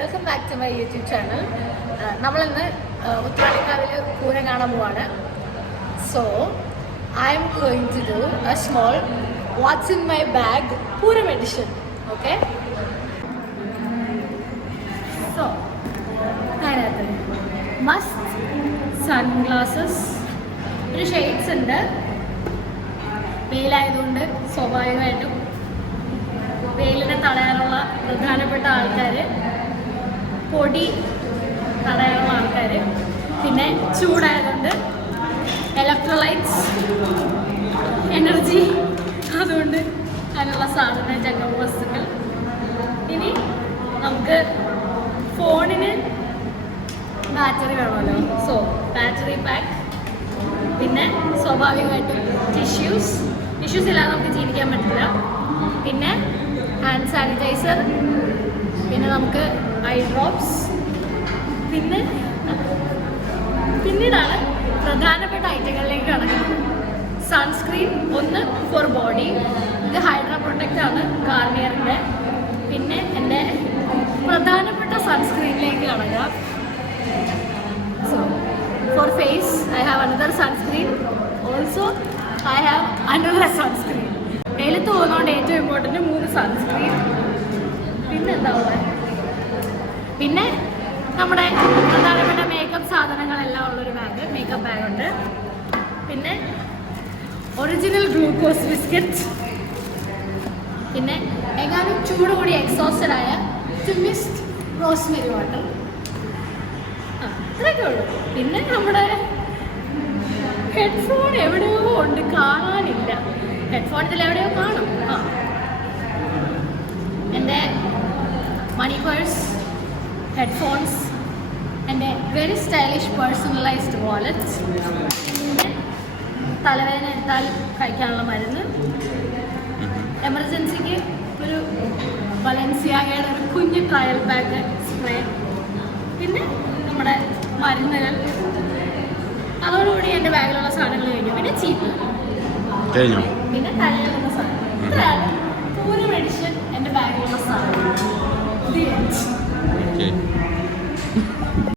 Welcome back to my YouTube channel. നമ്മളിന്ന് ഉത്രാളിക്കാവിൽ പൂരം കാണാൻ പോവാണ്. So I'm going to do a small what's in my bag Pooram edition okay so must sunglasses ഒരു shades ഉണ്ട്. വെയിലായതുകൊണ്ട് സ്വാഭാവികമായിട്ടും വെയിലിനെ തടയാനുള്ള പ്രധാനപ്പെട്ട ആൾക്കാർ പൊടി തടയാനുള്ള ആൾക്കാർ പിന്നെ ചൂടായതുകൊണ്ട് ഇലക്ട്രോലൈറ്റ്സ് എനർജി അതുകൊണ്ട് അതിനുള്ള സാധന ജംഗമ വസ്തുക്കൾ. ഇനി നമുക്ക് ഫോണിന് ബാറ്ററി വേണമല്ലോ. സോ ബാറ്ററി പാക്ക് പിന്നെ സ്വാഭാവികമായിട്ടും ടിഷ്യൂസ് ടിഷ്യൂസ് ഇല്ലാതെ നമുക്ക് ജീവിക്കാൻ പറ്റില്ല. പിന്നെ ഹാൻഡ് സാനിറ്റൈസർ പിന്നെ നമുക്ക് ഐ ഡ്രോപ്സ് പിന്നെ പിന്നീടാണ് പ്രധാനപ്പെട്ട ഐറ്റങ്ങളിലേക്ക് കടക്കുന്നത്. സൺസ്ക്രീൻ ഒന്ന് ഫോർ ബോഡി ഇത് ഹൈഡ്ര പ്രൊട്ടക്റ്റ് ആണ് ഗാർണിയറിന്റെ പിന്നെ എന്റെ പ്രധാനപ്പെട്ട സൺസ്ക്രീനിലേക്ക് കടക്കാം. So for face I have another sunscreen also I have another sunscreen വെയിലത്ത് പോകുന്നതുകൊണ്ട് ഏറ്റവും ഇമ്പോർട്ടന്റ് മൂന്ന് സൺസ്ക്രീൻ പിന്നെ പിന്നെ നമ്മുടെ പ്രധാനപ്പെട്ട മേക്കപ്പ് സാധനങ്ങളെല്ലാം ഉള്ളൊരു ബാഗ് മേക്കപ്പ് ബാഗ് ഉണ്ട്. പിന്നെ ഒറിജിനൽ ഗ്ലൂക്കോസ് ബിസ്ക്കറ്റ് പിന്നെ എങ്ങാനും ചൂട് കൂടി എക്സോസ്റ്റഡ് ആയ മിസ്റ്റ് റോസ്മെരി വാട്ടർ ആ, ഇത്രയൊക്കെ ഉള്ളൂ. പിന്നെ നമ്മുടെ ഹെഡ്ഫോൺ എവിടെയോ ഉണ്ട് കാണാനില്ല. ഹെഡ്ഫോൺ എവിടെയോ കാണും. ആ. എന്റെ മണി പേഴ്സ് ഹെഡ്ഫോൺസ് എന്റെ വെരി സ്റ്റൈലിഷ് പേഴ്സണലൈസ്ഡ് വാലറ്റ് പിന്നെ തലവേദന എടുത്താൽ കഴിക്കാനുള്ള മരുന്ന്. എമർജൻസിക്ക് ഒരു വലൻസിയാകയുടെ ഒരു കുഞ്ഞ് ട്രയൽ ബാഗ് സ്പ്രേ പിന്നെ നമ്മുടെ മരുന്നുകൾ. അതോടുകൂടി എന്റെ ബാഗിലുള്ള സാധനങ്ങൾ കഴിഞ്ഞു. പിന്നെ ചീപ്പ്. പിന്നെ തലയിലുള്ള സാധനം. പൂരം എഡിഷൻ എന്റെ ബാഗിലുള്ള സാധനം